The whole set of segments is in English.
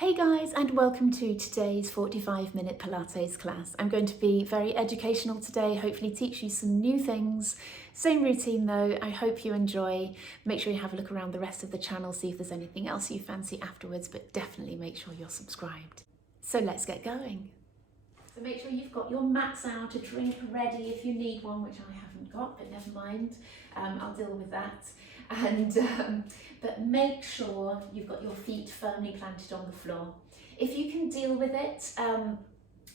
Hey guys, and welcome to today's 45-minute Pilates class. I'm going to be very educational today, hopefully teach you some new things. Same routine though, I hope you enjoy. Make sure you have a look around the rest of the channel, see if there's anything else you fancy afterwards, but definitely make sure you're subscribed. So let's get going. So make sure you've got your mats out, a drink ready if you need one, which I haven't got, but never mind, I'll deal with that. But make sure you've got your feet firmly planted on the floor. If you can deal with it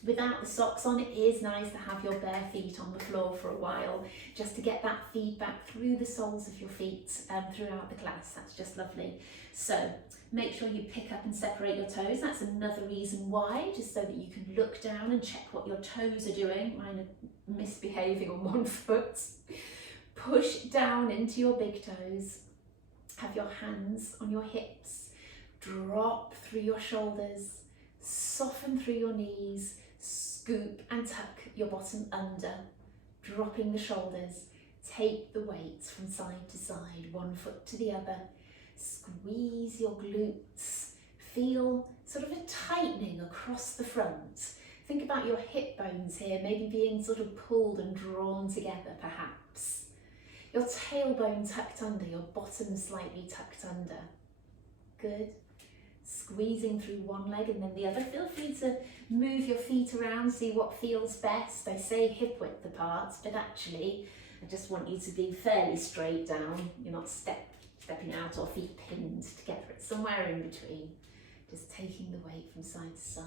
without the socks on, it is nice to have your bare feet on the floor for a while, just to get that feedback through the soles of your feet throughout the class. That's just lovely. So make sure you pick up and separate your toes. That's another reason why, just so that you can look down and check what your toes are doing. Mine are misbehaving on one foot. Push down into your big toes. Have your hands on your hips. Drop through your shoulders. Soften through your knees. Scoop and tuck your bottom under. Dropping the shoulders. Take the weights from side to side, one foot to the other. Squeeze your glutes. Feel sort of a tightening across the front. Think about your hip bones here, maybe being sort of pulled and drawn together perhaps. Your tailbone tucked under, your bottom slightly tucked under. Good. Squeezing through one leg and then the other. Feel free to move your feet around, see what feels best. I say hip width apart, but actually I just want you to be fairly straight down. You're not stepping out or feet pinned together. It's somewhere in between. Just taking the weight from side to side.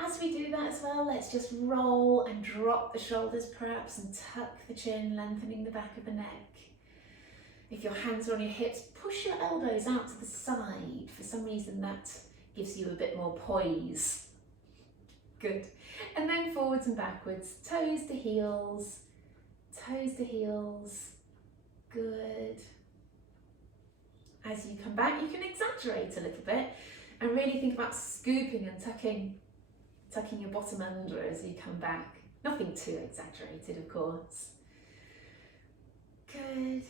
As we do that as well, let's just roll and drop the shoulders perhaps and tuck the chin, lengthening the back of the neck. If your hands are on your hips, push your elbows out to the side. For some reason that gives you a bit more poise. Good. And then forwards and backwards, toes to heels, toes to heels. Good. As you come back, you can exaggerate a little bit and really think about scooping and tucking your bottom under as you come back. Nothing too exaggerated, of course. Good.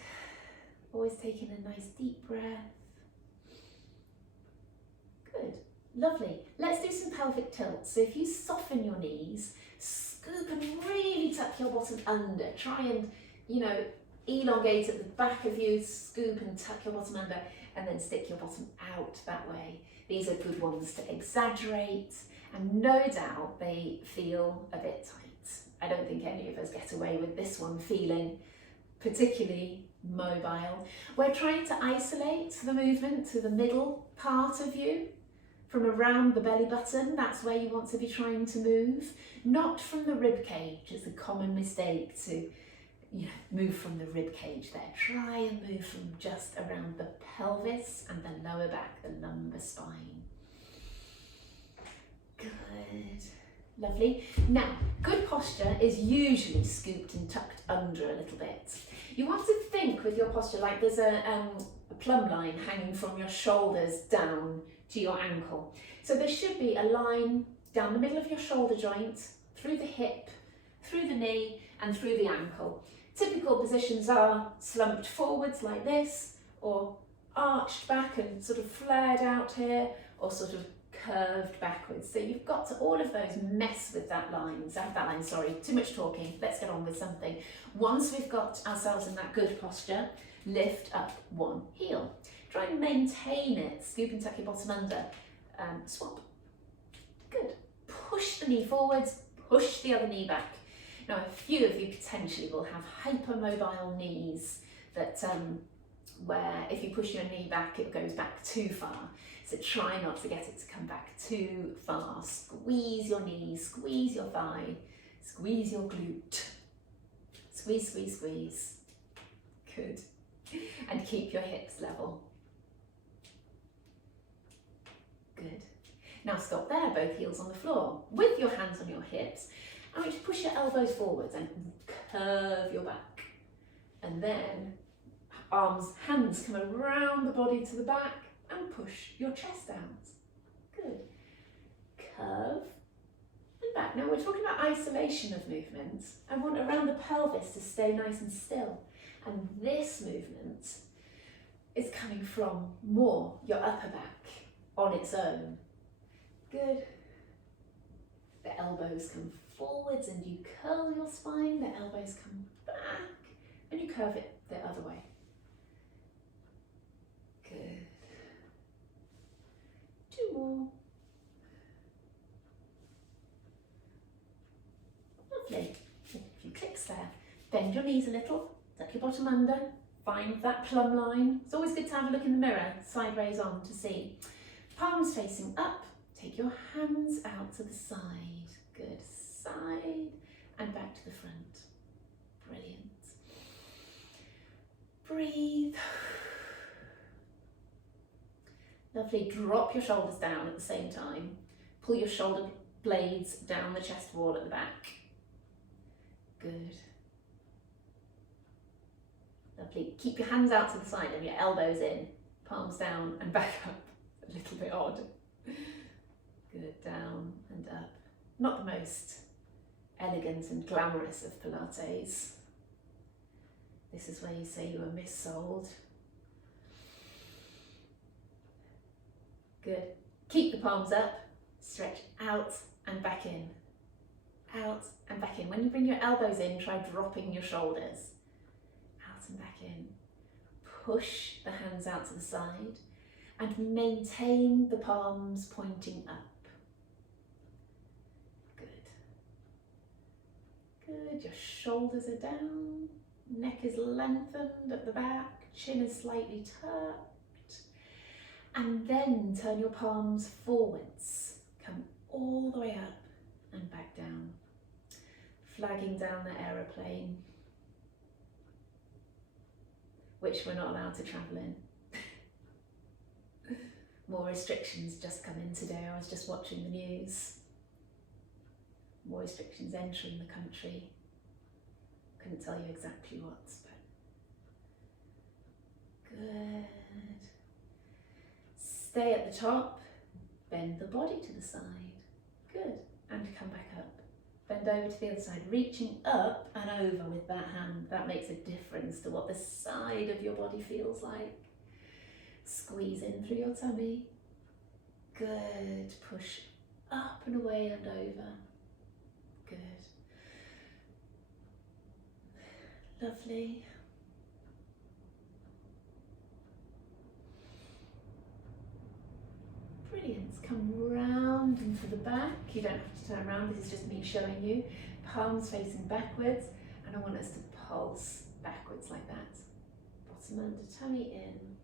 Always taking a nice deep breath. Good. Lovely. Let's do some pelvic tilts. So if you soften your knees, scoop and really tuck your bottom under. Try and, elongate at the back of you, scoop and tuck your bottom under, and then stick your bottom out that way. These are good ones to exaggerate. And no doubt they feel a bit tight. I don't think any of us get away with this one feeling particularly mobile. We're trying to isolate the movement to the middle part of you, from around the belly button. That's where you want to be trying to move, not from the rib cage. It's a common mistake to move from the rib cage there. Try and move from just around the pelvis and the lower back, the lumbar spine. Good. Lovely. Now, good posture is usually scooped and tucked under a little bit. You want to think with your posture like there's a plumb line hanging from your shoulders down to your ankle. So there should be a line down the middle of your shoulder joint, through the hip, through the knee and through the ankle. Typical positions are slumped forwards like this, or arched back and sort of flared out here, or sort of curved backwards. So you've got to, all of those mess with that line. Sorry, too much talking. Let's get on with something. Once we've got ourselves in that good posture, lift up one heel. Try and maintain it. Scoop and tuck your bottom under. Swap. Good. Push the knee forwards, push the other knee back. Now, a few of you potentially will have hypermobile knees that where if you push your knee back, it goes back too far. So try not to get it to come back too far. Squeeze your knee, squeeze your thigh, squeeze your glute. Squeeze, squeeze, squeeze. Good. And keep your hips level. Good. Now stop there, both heels on the floor. With your hands on your hips, I want you to push your elbows forwards and curve your back. And then hands come around the body to the back and push your chest out. Good. Curve and back. Now we're talking about isolation of movement. I want around the pelvis to stay nice and still. And this movement is coming from more your upper back on its own. Good. The elbows come forwards and you curl your spine, the elbows come back and you curve it the other way. Good. 2 more. Lovely. A few clicks there. Bend your knees a little, tuck your bottom under, find that plumb line. It's always good to have a look in the mirror, sideways on to see. Palms facing up, take your hands out to the side. Good, side and back to the front. Brilliant. Breathe. Lovely, drop your shoulders down at the same time. Pull your shoulder blades down the chest wall at the back. Good. Lovely, keep your hands out to the side and your elbows in, palms down and back up. A little bit odd. Good, down and up. Not the most elegant and glamorous of Pilates. This is where you say you were missold. Good. Keep the palms up, stretch out and back in. Out and back in. When you bring your elbows in, try dropping your shoulders. Out and back in. Push the hands out to the side and maintain the palms pointing up. Good, your shoulders are down, neck is lengthened at the back, chin is slightly tucked. And then turn your palms forwards, come all the way up and back down, flagging down the aeroplane, which we're not allowed to travel in. More restrictions just come in today, I was just watching the news. More restrictions entering the country. Couldn't tell you exactly what, but good. Stay at the top, bend the body to the side. Good, and come back up. Bend over to the other side, reaching up and over with that hand. That makes a difference to what the side of your body feels like. Squeeze in through your tummy. Good, push up and away and over. Good. Lovely. Brilliant. Come round and to the back. You don't have to turn around, this is just me showing you. Palms facing backwards, and I want us to pulse backwards like that. Bottom under, tummy in.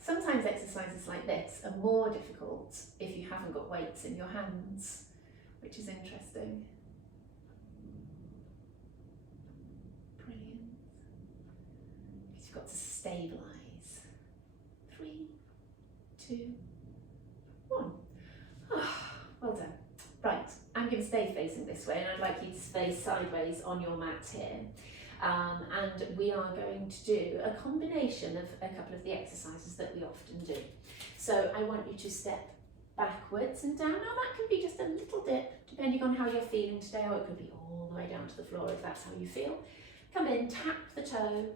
Sometimes exercises like this are more difficult if you haven't got weights in your hands, which is interesting. Brilliant. Because you've got to stabilise. 3, 2, 1. Well done. Right, I'm going to stay facing this way and I'd like you to stay sideways on your mat here. And we are going to do a combination of a couple of the exercises that we often do. So I want you to step backwards and down. Now that can be just a little dip, depending on how you're feeling today, or it could be all the way down to the floor if that's how you feel. Come in, tap the toe,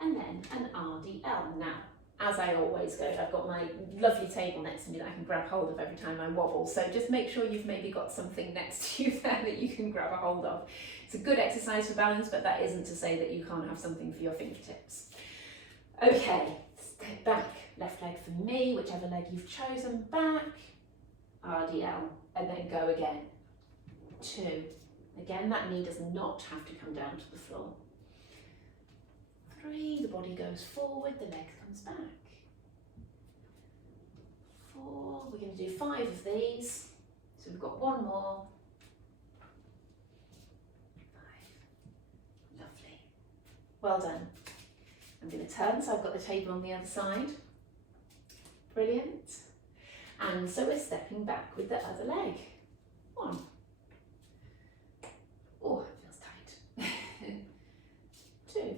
and then an RDL. Now, as I always go, I've got my lovely table next to me that I can grab hold of every time I wobble. So just make sure you've maybe got something next to you there that you can grab a hold of. It's a good exercise for balance, but that isn't to say that you can't have something for your fingertips. Okay, step back, left leg for me, whichever leg you've chosen, back, RDL, and then go again. 2. Again, that knee does not have to come down to the floor. 3, the body goes forward, the leg comes back. 4, we're going to do 5 of these, so we've got 1 more. 5, lovely. Well done. I'm going to turn, so I've got the table on the other side. Brilliant. And so we're stepping back with the other leg. 1. Oh, it feels tight. 2.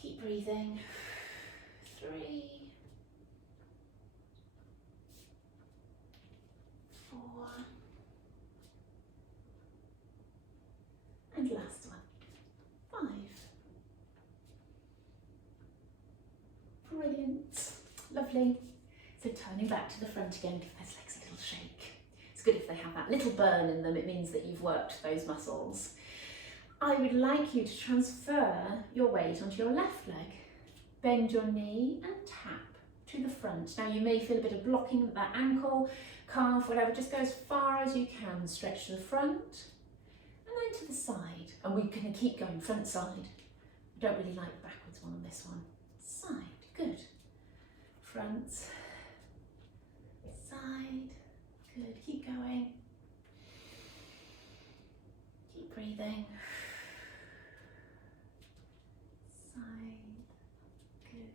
Keep breathing. 3. 4. And last one. 5. Brilliant. Lovely. So turning back to the front again, give those legs a little shake. It's good if they have that little burn in them, it means that you've worked those muscles. I would like you to transfer your weight onto your left leg. Bend your knee and tap to the front. Now you may feel a bit of blocking at that ankle, calf, whatever, just go as far as you can. Stretch to the front and then to the side. And we're going to keep going, front side. I don't really like the backwards one on this one. Side, good. Front, side, good. Keep going. Keep breathing. Side, good.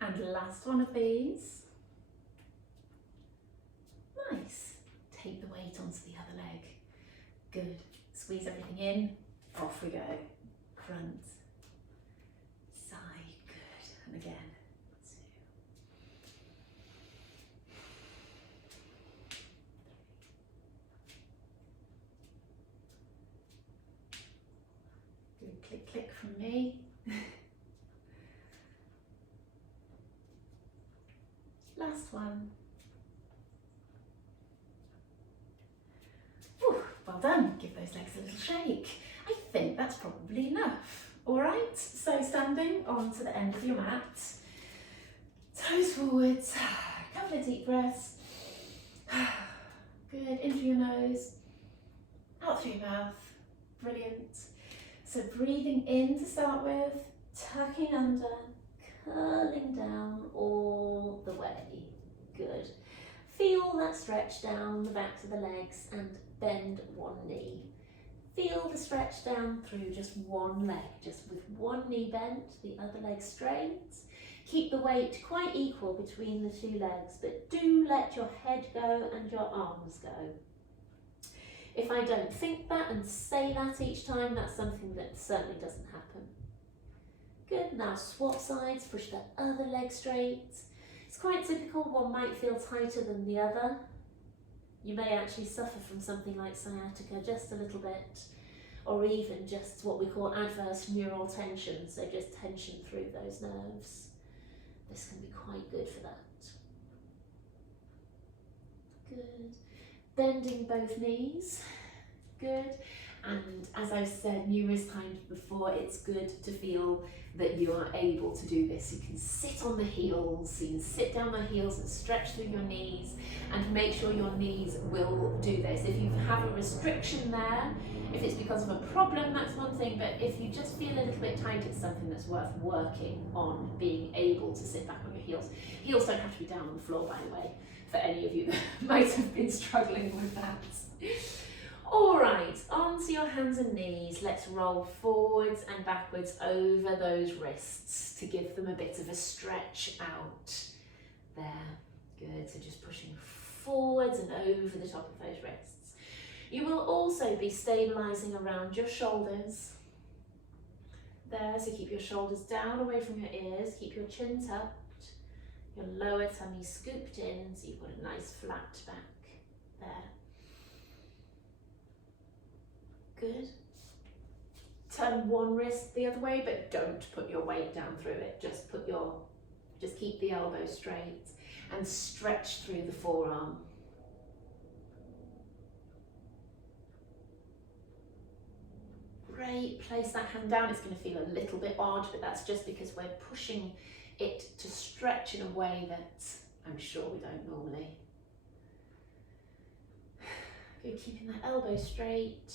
And last one of these. Nice. Take the weight onto the other leg. Good. Squeeze everything in. Off we go. Front, side, good. And again. 2. Good. Click, click from me. Last one. Whew, well done. Give those legs a little shake. I think that's probably enough. All right, so standing onto the end of your mat, toes forwards, a couple of deep breaths. Good, in through your nose, out through your mouth. Brilliant. So breathing in to start with, tucking under, curling down all the way. Good. Feel that stretch down the backs of the legs and bend one knee. Feel the stretch down through just one leg, just with one knee bent, the other leg straight. Keep the weight quite equal between the two legs, but do let your head go and your arms go. If I don't think that and say that each time, that's something that certainly doesn't happen. Good, now swap sides, push the other leg straight. It's quite typical, one might feel tighter than the other. You may actually suffer from something like sciatica just a little bit, or even just what we call adverse neural tension, so just tension through those nerves. This can be quite good for that. Good. Bending both knees. Good. And as I've said numerous times before, it's good to feel that you are able to do this. You can sit on the heels, you can sit down the heels and stretch through your knees and make sure your knees will do this. If you have a restriction there, if it's because of a problem, that's one thing, but if you just feel a little bit tight, it's something that's worth working on, being able to sit back on your heels. Heels don't have to be down on the floor, by the way, for any of you that might have been struggling with that. All right, onto your hands and knees. Let's roll forwards and backwards over those wrists to give them a bit of a stretch out. There, good. So just pushing forwards and over the top of those wrists. You will also be stabilizing around your shoulders. There, so keep your shoulders down away from your ears. Keep your chin tucked, your lower tummy scooped in, so you've got a nice flat back. There. Good. Turn one wrist the other way, but don't put your weight down through it. Just keep the elbow straight and stretch through the forearm. Great. Place that hand down. It's going to feel a little bit odd, but that's just because we're pushing it to stretch in a way that I'm sure we don't normally. Good. Keeping that elbow straight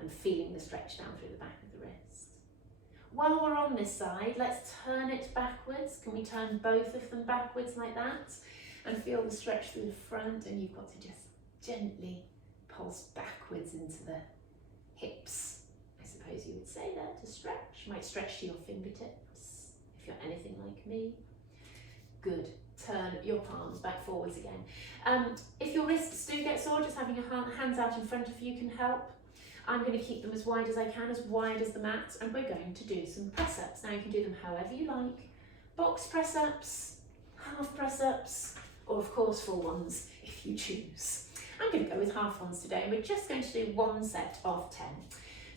and feeling the stretch down through the back of the wrist. While we're on this side, let's turn it backwards. Can we turn both of them backwards like that? And feel the stretch through the front, and you've got to just gently pulse backwards into the hips. I suppose you would say there to stretch. You might stretch to your fingertips if you're anything like me. Good. Turn your palms back forwards again. If your wrists do get sore, just having your hands out in front of you can help. I'm going to keep them as wide as I can, as wide as the mat, and we're going to do some press-ups. Now you can do them however you like. Box press-ups, half press-ups, or of course full ones if you choose. I'm going to go with half ones today, and we're just going to do one set of 10.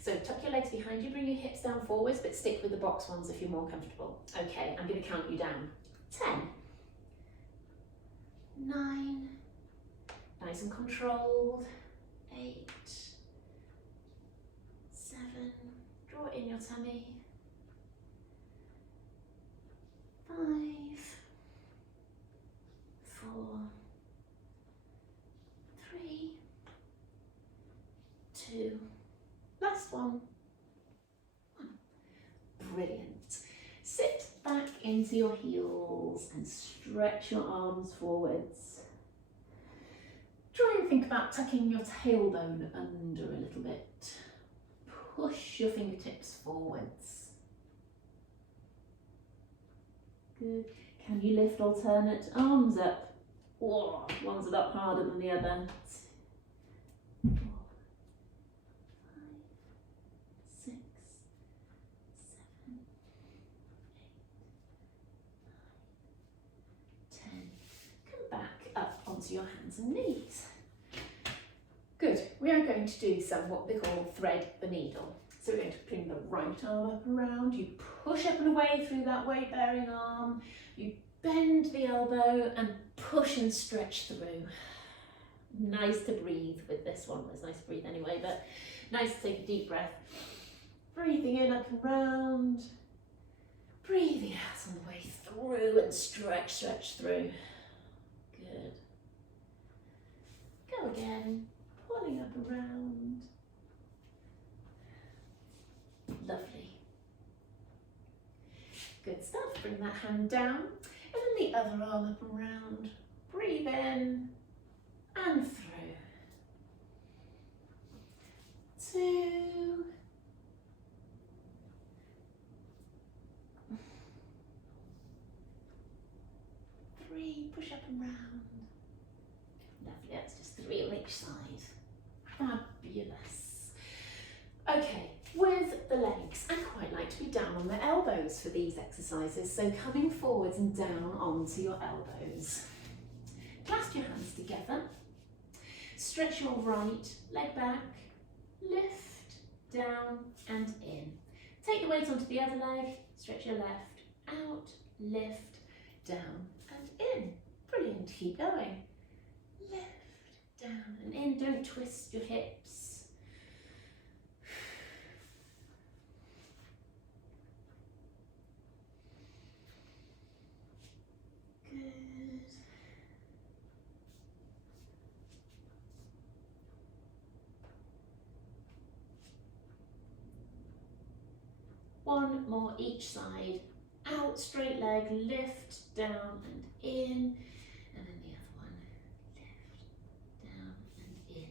So tuck your legs behind you, bring your hips down forwards, but stick with the box ones if you're more comfortable. Okay, I'm going to count you down. 10, 9, nice and controlled, 8, 7, draw in your tummy, 5, 4, 3, 2, last one. Brilliant. Sit back into your heels and stretch your arms forwards. Try and think about tucking your tailbone under a little bit. Push your fingertips forwards. Good. Can you lift alternate arms up? Oh, one's a lot harder than the other. 4, 5, 6, 7, 8, 9, 10. Come back up onto your hands and knees. Good. We are going to do some what they call thread the needle. So we're going to bring the right arm up and around. You push up and away through that weight-bearing arm. You bend the elbow and push and stretch through. Nice to breathe with this one. It's nice to breathe anyway, but nice to take a deep breath. Breathing in up and round. Breathing out on the way through and stretch, stretch through. Good. Go again. Pulling up around. Lovely. Good stuff. Bring that hand down and then the other arm up and round. Breathe in and through. 2. 3. Push up and round. Lovely. That's just 3 on each side. Fabulous. Okay, with the legs, I quite like to be down on the elbows for these exercises, so coming forwards and down onto your elbows. Clasp your hands together, stretch your right leg back, lift, down and in. Take the weight onto the other leg, stretch your left, out, lift, down and in. Brilliant, keep going. Lift, down and in, don't twist your hips. Good. One more each side. Out, straight leg, lift, down and in. And then the other one, lift, down and in.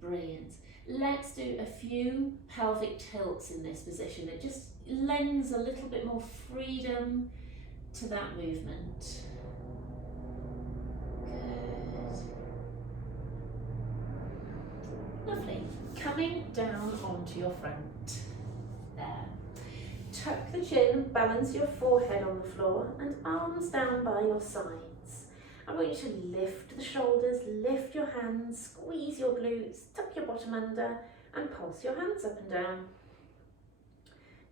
Brilliant. Let's do a few pelvic tilts in this position. It just lends a little bit more freedom to that movement. Good. Lovely. Coming down onto your front. There. Tuck the chin, balance your forehead on the floor and arms down by your sides. I want you to lift the shoulders, lift your hands, squeeze your glutes, tuck your bottom under and pulse your hands up and down.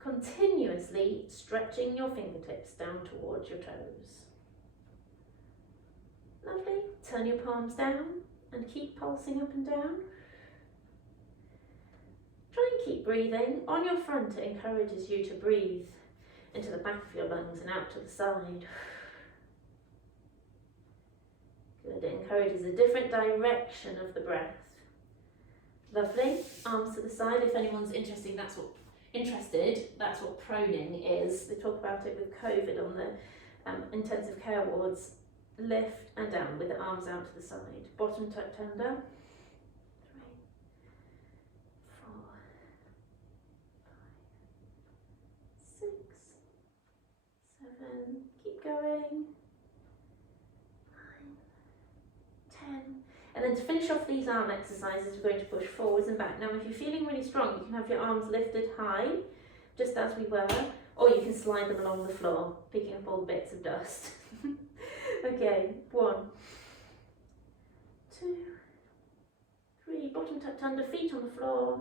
Continuously stretching your fingertips down towards your toes. Lovely. Turn your palms down and keep pulsing up and down. Try and keep breathing. On your front, it encourages you to breathe into the back of your lungs and out to the side. Good. It encourages a different direction of the breath. Lovely. Arms to the side. If anyone's interested, that's what proning is. They talk about it with COVID on the intensive care wards. Lift and down with the arms out to the side. Bottom tucked under. 3, 4, 5, 6, 7. Keep going. 9, 10. And then to finish off these arm exercises, we're going to push forwards and back. Now, if you're feeling really strong, you can have your arms lifted high, just as we were, or you can slide them along the floor, picking up all the bits of dust. Okay, 1, 2, 3, bottom tucked under, feet on the floor.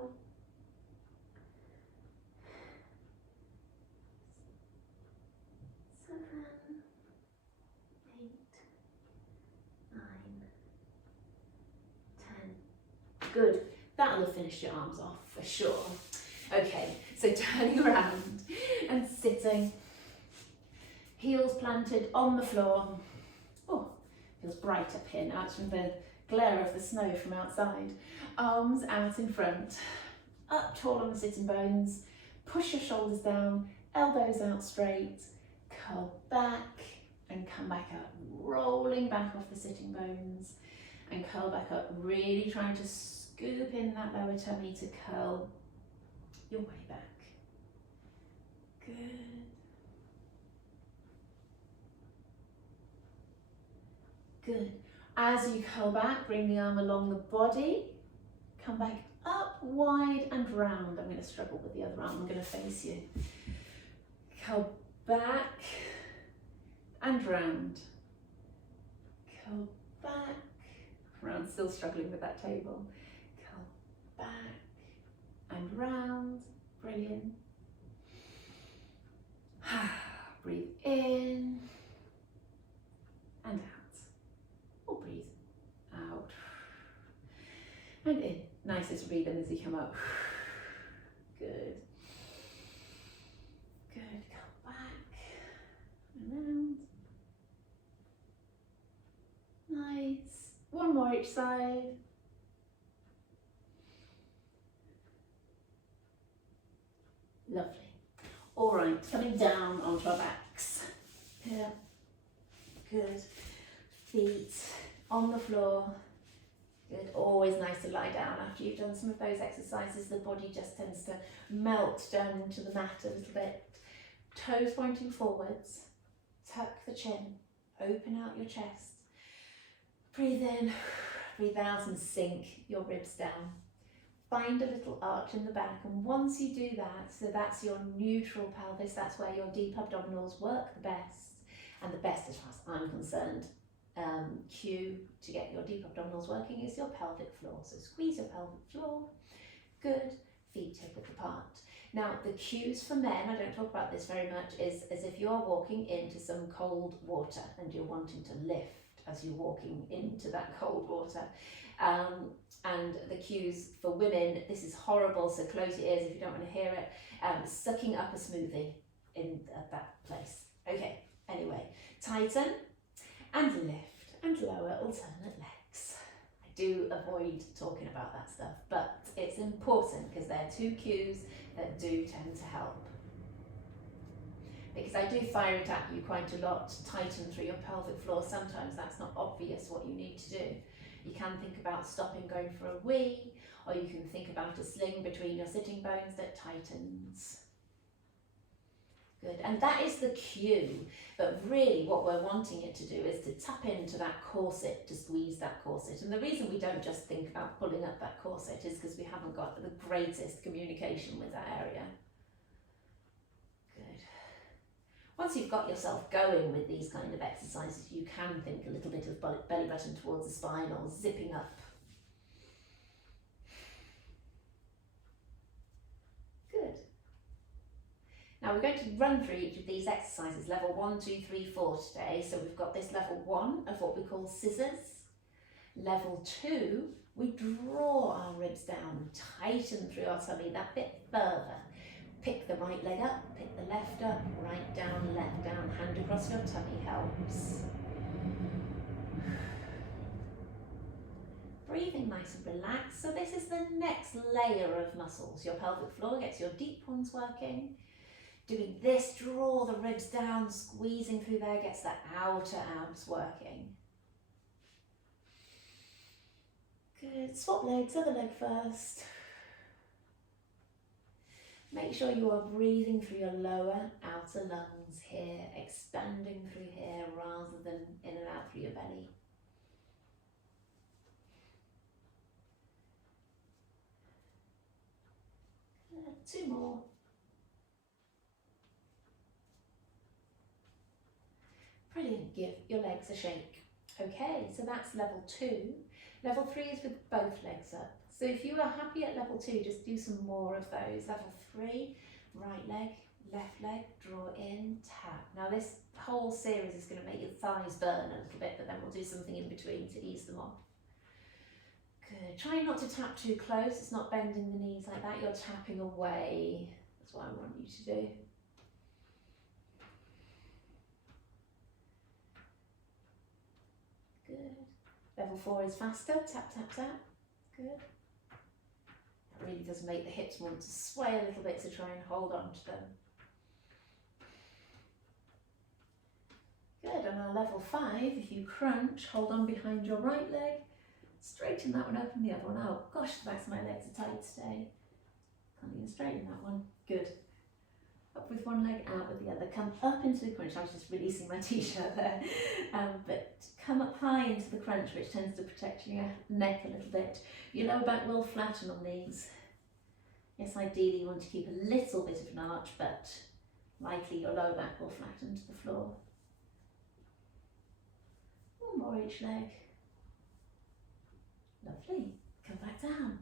Good. That'll have finished your arms off for sure. Okay, so turning around and sitting, heels planted on the floor. Oh, feels bright up here now. It's from the glare of the snow from outside. Arms out in front, up tall on the sitting bones. Push your shoulders down, elbows out straight, curl back and come back up, rolling back off the sitting bones and curl back up, really trying to scoop in that lower tummy to curl your way back. Good. Good. As you curl back, bring the arm along the body, come back up, wide and round. I'm going to struggle with the other arm, I'm going to face you. Curl back and round. Curl back, round, still struggling with that table. Curl back and round, brilliant. Breathe in and out. Or breathe out and in. Nice as breathe in as you come up. Good. Good. Come back and round. Nice. One more each side. Lovely. All right, coming down onto our backs. Here. Good. Feet on the floor. Good. Always nice to lie down after you've done some of those exercises. The body just tends to melt down into the mat a little bit. Toes pointing forwards. Tuck the chin. Open out your chest. Breathe in, breathe out and sink your ribs down. Find a little arch in the back, and once you do that, so that's your neutral pelvis, that's where your deep abdominals work the best, and the best as far as I'm concerned. Cue to get your deep abdominals working is your pelvic floor. So squeeze your pelvic floor. Good. Feet hip width apart. Now the cues for men, I don't talk about this very much, is as if you are walking into some cold water and you're wanting to lift as you're walking into that cold water. And the cues for women, this is horrible, so close your ears if you don't want to hear it. Sucking up a smoothie at that place. Okay, anyway, tighten and lift and lower alternate legs. I do avoid talking about that stuff, but it's important because they're two cues that do tend to help. Because I do fire it at you quite a lot, tighten through your pelvic floor. Sometimes that's not obvious what you need to do. You can think about stopping, going for a wee, or you can think about a sling between your sitting bones that tightens. Good, and that is the cue, but really what we're wanting it to do is to tap into that corset, to squeeze that corset. And the reason we don't just think about pulling up that corset is because we haven't got the greatest communication with that area. Good. Once you've got yourself going with these kind of exercises, you can think a little bit of belly button towards the spine or zipping up. Good. Now we're going to run through each of these exercises, level 1, 2, 3, 4 today. So we've got this level 1 of what we call scissors. Level 2, we draw our ribs down, tighten through our tummy that bit further. Pick the right leg up, pick the left up, right down, left down, hand across your tummy helps. Breathing nice and relaxed. So this is the next layer of muscles. Your pelvic floor gets your deep ones working. Doing this, draw the ribs down, squeezing through there, gets the outer abs working. Good, swap legs, other leg first. Make sure you are breathing through your lower outer lungs here, expanding through here rather than in and out through your belly. Good. 2 more. Brilliant, give your legs a shake. Okay, so that's level 2. Level 3 is with both legs up. So if you are happy at level 2, just do some more of those. Level 3, right leg, left leg, draw in, tap. Now this whole series is going to make your thighs burn a little bit, but then we'll do something in between to ease them off. Good. Try not to tap too close. It's not bending the knees like that. You're tapping away. That's what I want you to do. Good. Level 4 is faster. Tap, tap, tap. Good. That really does make the hips want to sway a little bit to try and hold on to them. Good. And our level 5, if you crunch, hold on behind your right leg. Straighten that one up and the other one out. Gosh, the backs of my legs are tight today. Can't even straighten that one. Good. Up with one leg, out with the other. Come up into the crunch. I was just releasing my t-shirt there. But come up high into the crunch, which tends to protect your neck a little bit. Your lower back will flatten on these. Yes, ideally you want to keep a little bit of an arch, but likely your lower back will flatten to the floor. One more each leg. Lovely. Come back down.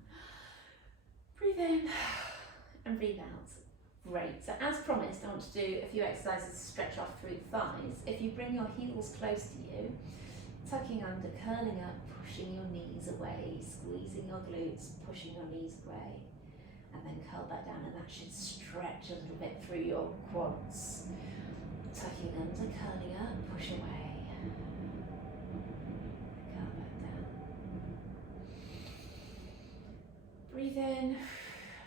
Breathe in and breathe out. Great. So as promised, I want to do a few exercises to stretch off through the thighs. If you bring your heels close to you, tucking under, curling up, pushing your knees away, squeezing your glutes, pushing your knees away, and then curl back down, and that should stretch a little bit through your quads. Tucking under, curling up, push away. Breathe in,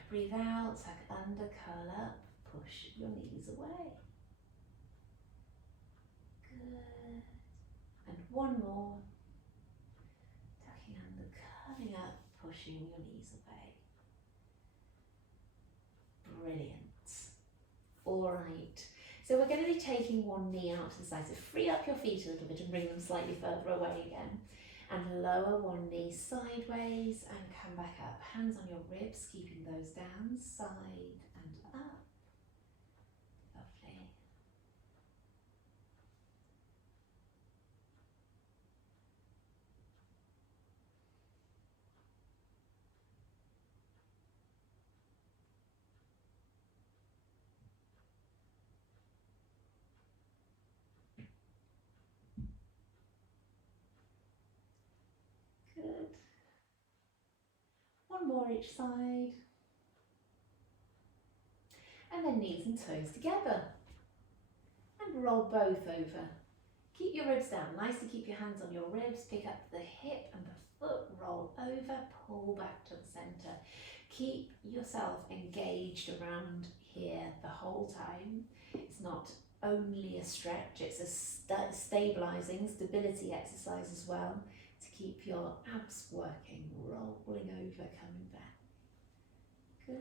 breathe out, tuck under, curl up, push your knees away. Good. And one more. Tucking under, curling up, pushing your knees away. Brilliant. All right. So we're going to be taking one knee out to the side. So free up your feet a little bit and bring them slightly further away again. And lower one knee sideways and come back up. Hands on your ribs, keeping those down, side and up. Lovely. Good. One more each side. And then knees and toes together. And roll both over. Keep your ribs down. Nice to keep your hands on your ribs. Pick up the hip and the foot. Roll over. Pull back to the centre. Keep yourself engaged around here the whole time. It's not only a stretch. It's a stabilising, stability exercise as well. To keep your abs working, rolling over, coming back. Good.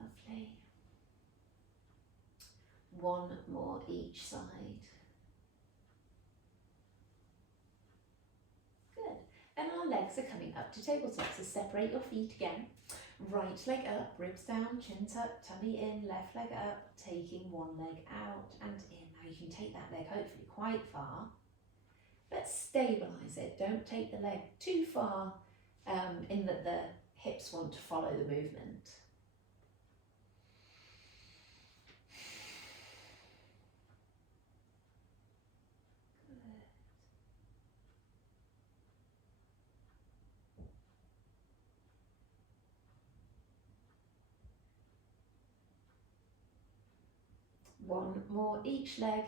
Lovely. One more each side. Good. And our legs are coming up to tabletop, so separate your feet again. Right leg up, ribs down, chin tucked, tummy in, left leg up, taking one leg out and in. Now you can take that leg hopefully quite far, but stabilise it. Don't take the leg too far in that the hips want to follow the movement. One more each leg.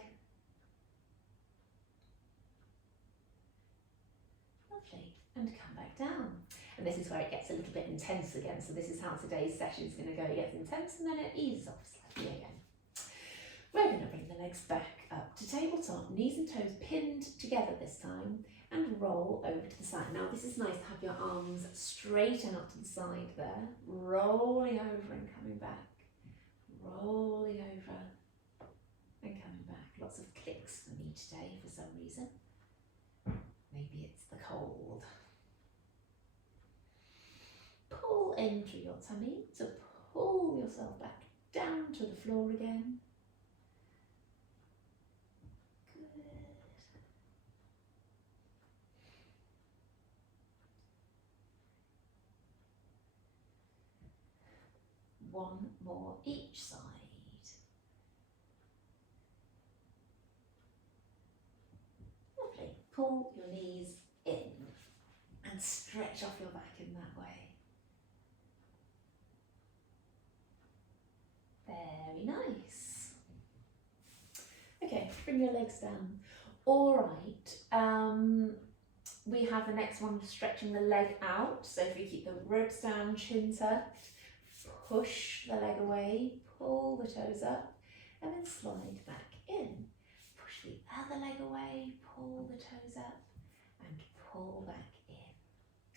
Lovely. And come back down. And this is where it gets a little bit intense again. So this is how today's session is going to go. It gets intense and then it eases off slightly again. We're going to bring the legs back up to tabletop. Knees and toes pinned together this time. And roll over to the side. Now this is nice to have your arms straight out to the side there. Rolling over and coming back. Rolling over. And coming back. Lots of clicks for me today for some reason. Maybe it's the cold. Pull in through your tummy to pull yourself back down to the floor again. Good. One more each side. pull your knees in and stretch off your back in that way. Very nice. Okay, bring your legs down. All right, we have the next one, stretching the leg out. So if we keep the ribs down, chin tucked, push the leg away, pull the toes up, and then slide back in. Push the other leg away, pull the toes up, and pull back in.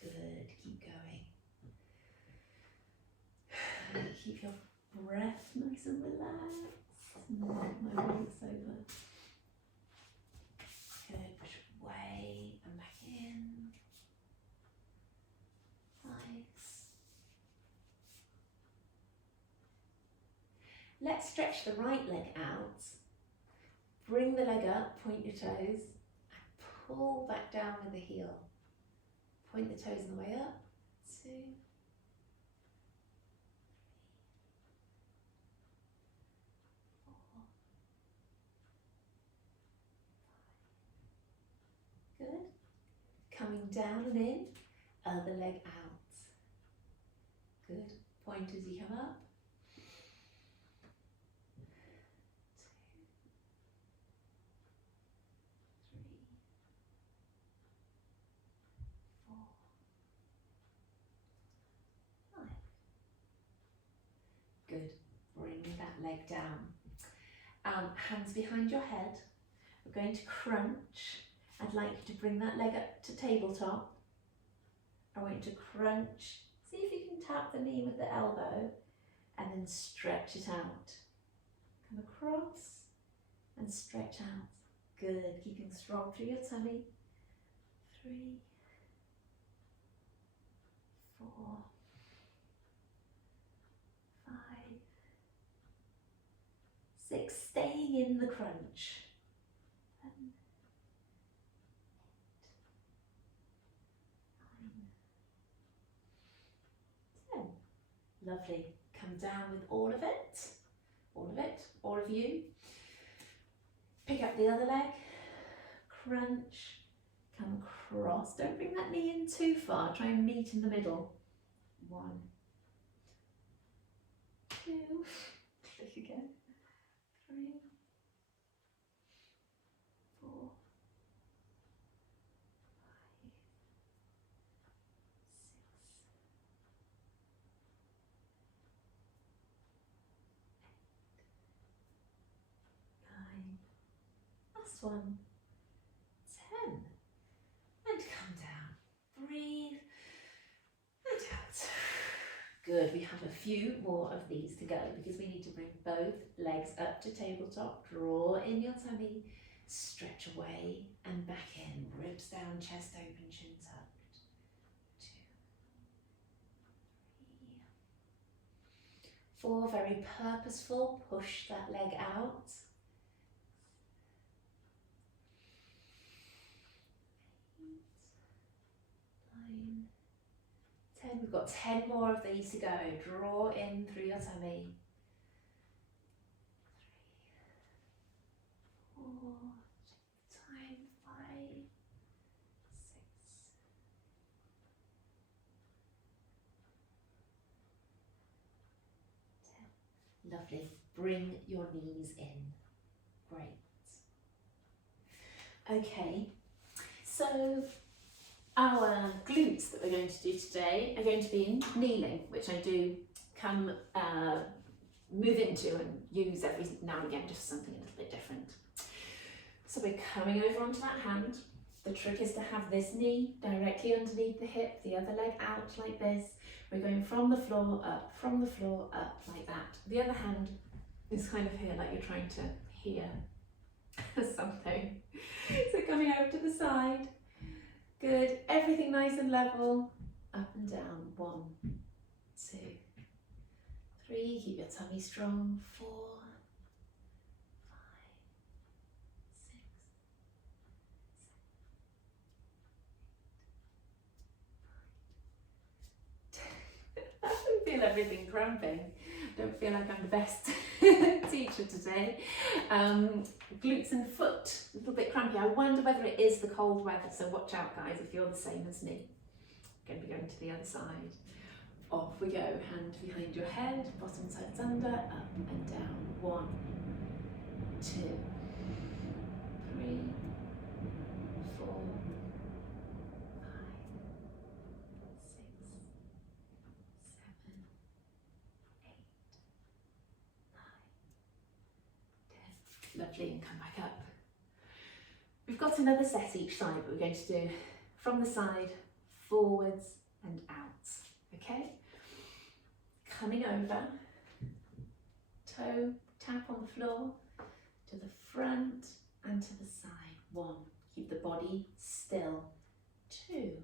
Good, keep going. Keep your breath nice and relaxed. My weight's over. Good, push away and back in. Nice. Let's stretch the right leg out. Bring the leg up, point your toes, and pull back down with the heel. Point the toes on the way up. 2, 4, 5. Good. Coming down and in, other leg out. Good. Point as you come up. 2, 3, 4, 5. Good. Bring that leg down. Hands behind your head. We're going to crunch. I'd like you to bring that leg up to tabletop. I want you to crunch. See if you can tap the knee with the elbow and then stretch it out. Come across and stretch out. Good. Keeping strong through your tummy. 3, 4, 5, 6. Staying in the crunch. 7, 8, 9, 10. Lovely. Come down with all of it. All of it. All of you. Pick up the other leg. Crunch. Come across. Don't bring that knee in too far. Try and meet in the middle. 1, 2. Click again. 3, 4, 5, 6, 9. Last one. 10. And come down. Breathe. And out. Good. We have a few more of these to go because we need to bring both legs up to tabletop. Draw in your tummy. Stretch away and back in. Ribs down, chest open, chin tucked. 2, 3, 4. Very purposeful. Push that leg out. 9, 10. We've got 10 more of these to go. Draw in through your tummy. 3, 4, time, 5, 6, 10. Lovely. Bring your knees in. Great. Okay, so our glutes that we're going to do today are going to be in kneeling, which I do come move into and use every now and again, just something a little bit different. So we're coming over onto that hand. The trick is to have this knee directly underneath the hip, the other leg out like this. We're going from the floor up like that. The other hand is kind of here, like you're trying to hear something. So coming over to the side. Good. Everything nice and level. Up and down. 1, 2, 3. Keep your tummy strong. 4, 5, 6, 7, 8, 9, 10. I can feel everything cramping. don't feel like I'm the best teacher today. Glutes and foot, a little bit crampy. I wonder whether it is the cold weather, so watch out guys if you're the same as me. Going to be going to the other side. Off we go, hand behind your head, bottom side's under, up and down. 1, 2, 3, 4, 5, 6, 7, 8, 9, 10. Lovely, and come back up. We've got another set each side, but we're going to do from the side, forwards and out. Okay? Coming over, toe tap on the floor, to the front and to the side. 1, keep the body still. 2,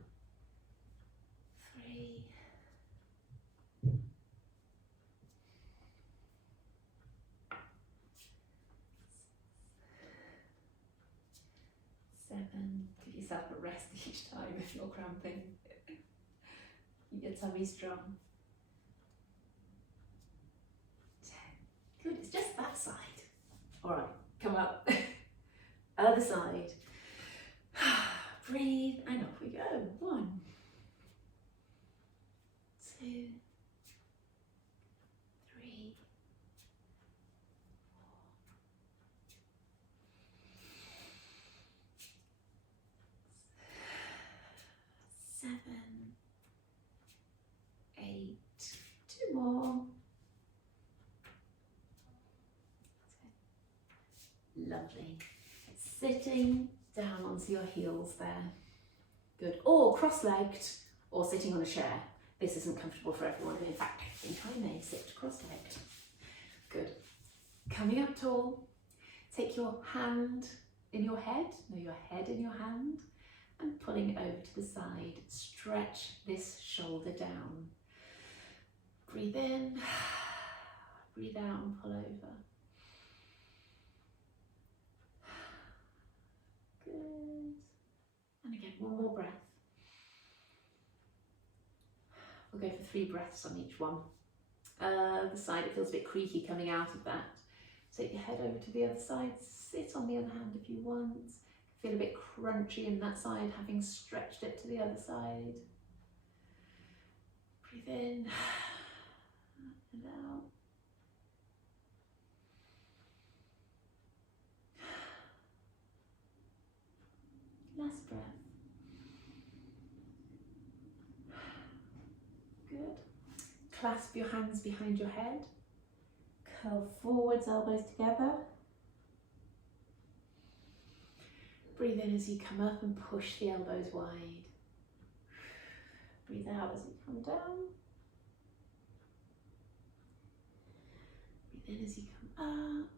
3, 7, give yourself a rest each time if you're cramping. Keep your tummy strong. 10, good, it's just that side. All right, come up, other side. Breathe, and off we go. 1, 2, 3, 4, 7, 8, 2 more. Lovely. Sitting down onto your heels there. Good. Or cross-legged, or sitting on a chair. This isn't comfortable for everyone. In fact, I think I may sit cross-legged. Good. Coming up tall. Take your hand in your head, no, your head in your hand, and pulling over to the side. Stretch this shoulder down. Breathe in, breathe out and pull over. Good. And again, one more breath. We'll go for 3 breaths on each one. The side, it feels a bit creaky coming out of that. Take your head over to the other side. Sit on the other hand if you want. Feel a bit crunchy in that side, having stretched it to the other side. Breathe in and out. Last breath. Good. Clasp your hands behind your head. Curl forwards, elbows together. Breathe in as you come up and push the elbows wide. Breathe out as you come down. Breathe in as you come up.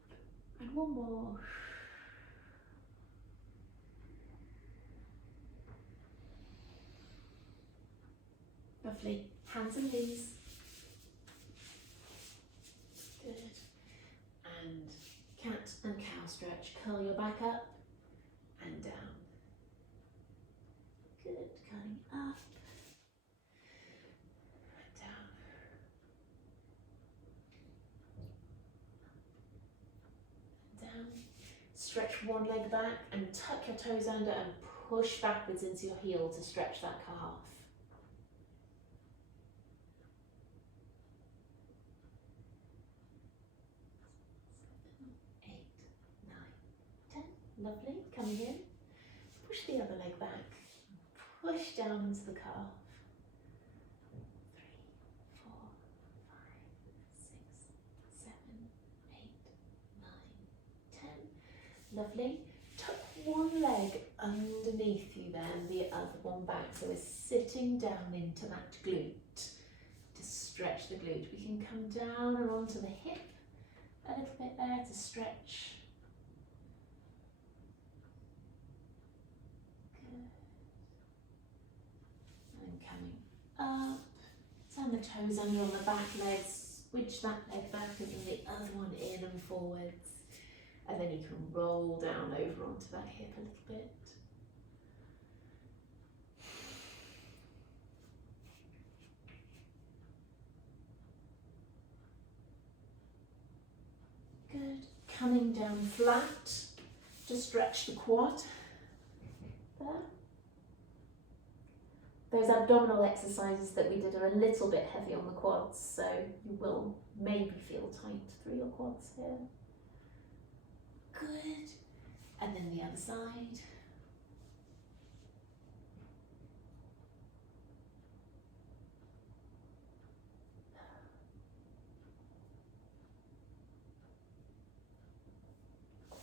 And one more. Lovely. Hands and knees. Good. And cat and cow stretch. Curl your back up and down. Good. Curling up and down. And down. Stretch one leg back and tuck your toes under and push backwards into your heel to stretch that calf. 7, 8, 9, 10. Lovely. Coming in. Push the other leg back. Push down into the calf. 3, 4, 5, 6, 7, 8, 9, 10. Lovely. Tuck one leg underneath you then, the other one back. So we're sitting down into that glute to stretch the glute. We can come down and onto the hip a little bit there to stretch. Good. And coming up. Turn the toes under on the back leg. Switch that leg back and then the other one in and forwards. And then you can roll down over onto that hip a little bit. coming down flat to stretch the quad. There. Those abdominal exercises that we did are a little bit heavy on the quads, so you will maybe feel tight through your quads here. Good. And then the other side.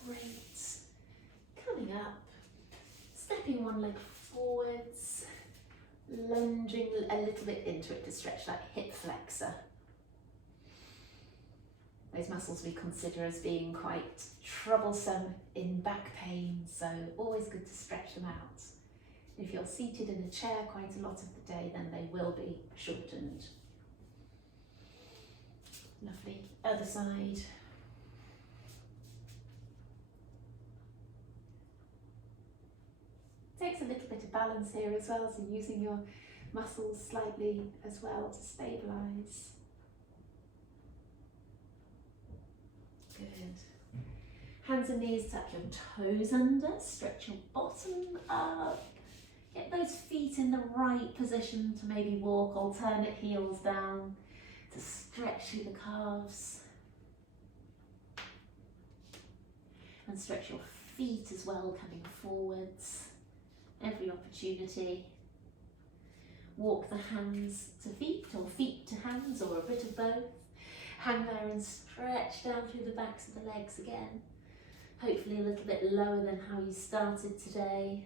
Great. Coming up, stepping one leg forwards, lunging a little bit into it to stretch that hip flexor. Those muscles we consider as being quite troublesome in back pain, so always good to stretch them out. If you're seated in a chair quite a lot of the day, then they will be shortened. Lovely. Other side. Takes a little bit of balance here as well, so using your muscles slightly as well to stabilise. Good. Hands and knees, tuck your toes under, stretch your bottom up. Get those feet in the right position to maybe walk alternate heels down to stretch through the calves. And stretch your feet as well, coming forwards. Every opportunity. Walk the hands to feet or feet to hands or a bit of both. Hang there and stretch down through the backs of the legs again. Hopefully a little bit lower than how you started today.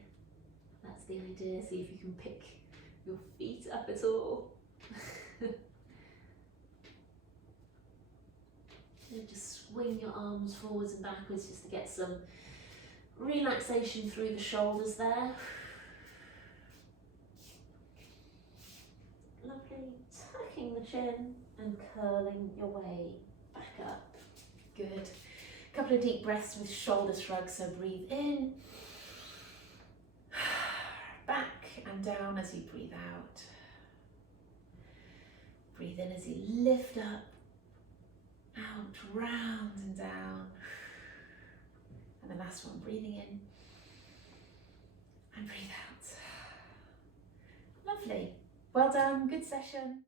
That's the idea. See if you can pick your feet up at all. And just swing your arms forwards and backwards just to get some relaxation through the shoulders there. Lovely. Tucking the chin and curling your way back up. Good. A couple of deep breaths with shoulder shrugs, so breathe in, back and down as you breathe out. Breathe in as you lift up, out, round and down. And the last one, breathing in and breathe out. Lovely. Well done, good session.